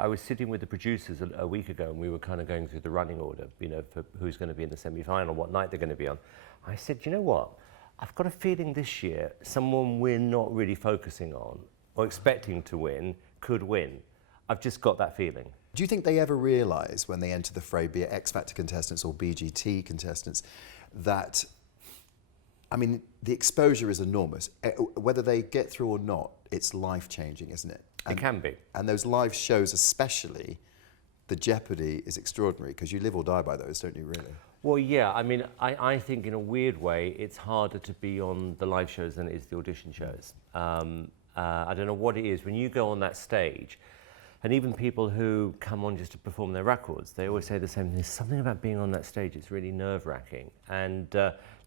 I was sitting with the producers a week ago, and we were kind of going through the running order, you know, for who's going to be in the semi-final, what night they're going to be on. I said, you know what? I've got a feeling this year someone we're not really focusing on or expecting to win could win. I've just got that feeling. Do you think they ever realise when they enter the fray, be it X Factor contestants or BGT contestants, that, I mean, the exposure is enormous. Whether they get through or not, it's life-changing, isn't it? It can be. And those live shows especially, the jeopardy is extraordinary, because you live or die by those, don't you, really? Well, yeah, I mean, I think in a weird way, it's harder to be on the live shows than it is the audition shows. I don't know what it is. When you go on that stage, and even people who come on just to perform their records, they always say the same thing. There's something about being on that stage, it's really nerve-wracking. And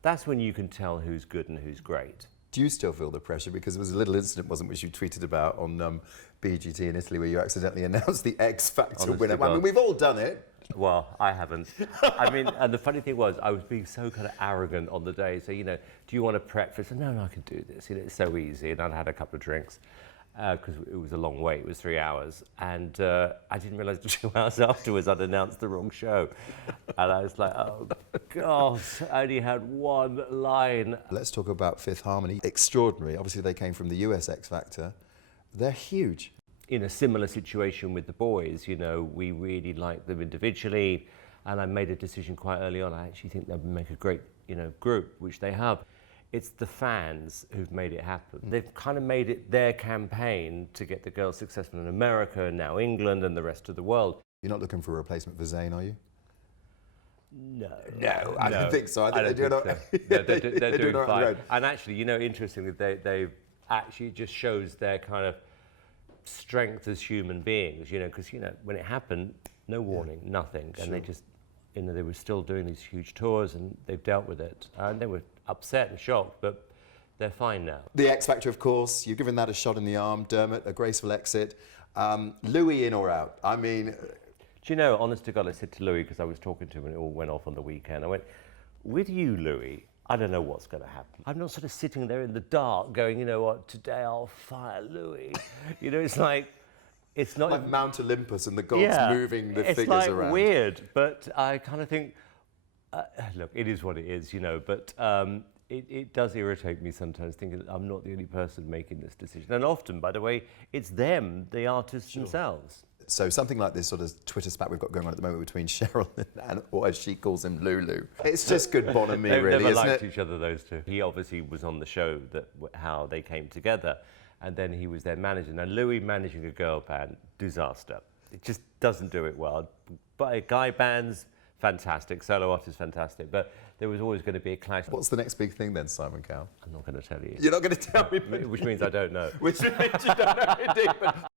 that's when you can tell who's good and who's great. Do you still feel the pressure? Because there was a little incident, wasn't which you tweeted about on BGT in Italy, where you accidentally announced the X Factor winner. I mean, we've all done it. Well, I haven't. I mean, and the funny thing was, I was being so kind of arrogant on the day. So, you know, do you want to prep for? I said, no, I can do this. You know, it's so easy. And I'd had a couple of drinks because it was a long wait. It was 3 hours. And I didn't realise 2 hours afterwards I'd announced the wrong show. And I was like, oh, God, I only had one line. Let's talk about Fifth Harmony. Extraordinary. Obviously, they came from the US X Factor. They're huge. In a similar situation with the boys, you know, we really liked them individually, and I made a decision quite early on. I actually think they'd make a great, you know, group, which they have. It's the fans who've made it happen. They've kind of made it their campaign to get the girls successful in America, and now England, and the rest of the world. You're not looking for a replacement for Zayn, are you? No, I don't think so. I think they're doing all fine. right. And actually, you know, interestingly, they actually just shows their kind of strength as human beings, you know, because, you know, when it happened, no warning, nothing, and they just, you know, they were still doing these huge tours, and they've dealt with it, and they were upset and shocked, but they're fine now. The X Factor, of course, you've given that a shot in the arm. Dermot, a graceful exit. Louis, in or out? I mean... Do you know, honest to God, I said to Louis, because I was talking to him and it all went off on the weekend, I went, with you, Louis, I don't know what's going to happen. I'm not sort of sitting there in the dark going, you know what, today I'll fire Louis. You know, it's like, it's not... Like Mount Olympus and the gods moving the figures like around. It's weird, but I kind of think, look, it is what it is, you know, but it does irritate me sometimes thinking that I'm not the only person making this decision. And often, by the way, it's them, the artists themselves. So something like this sort of Twitter spat we've got going on at the moment between Cheryl and, or as she calls him, Lulu. It's just good bonhomie, really, They've never isn't liked it? each other, those two. He obviously was on the show, that how they came together, and then he was their manager. Now, Louis managing a girl band, disaster. It just doesn't do it well. But guy bands, fantastic. Solo artists, fantastic. But there was always going to be a clash. What's the next big thing then, Simon Cowell? I'm not going to tell you. You're not going to tell me? Which means I don't know. Which means you don't know indeed. But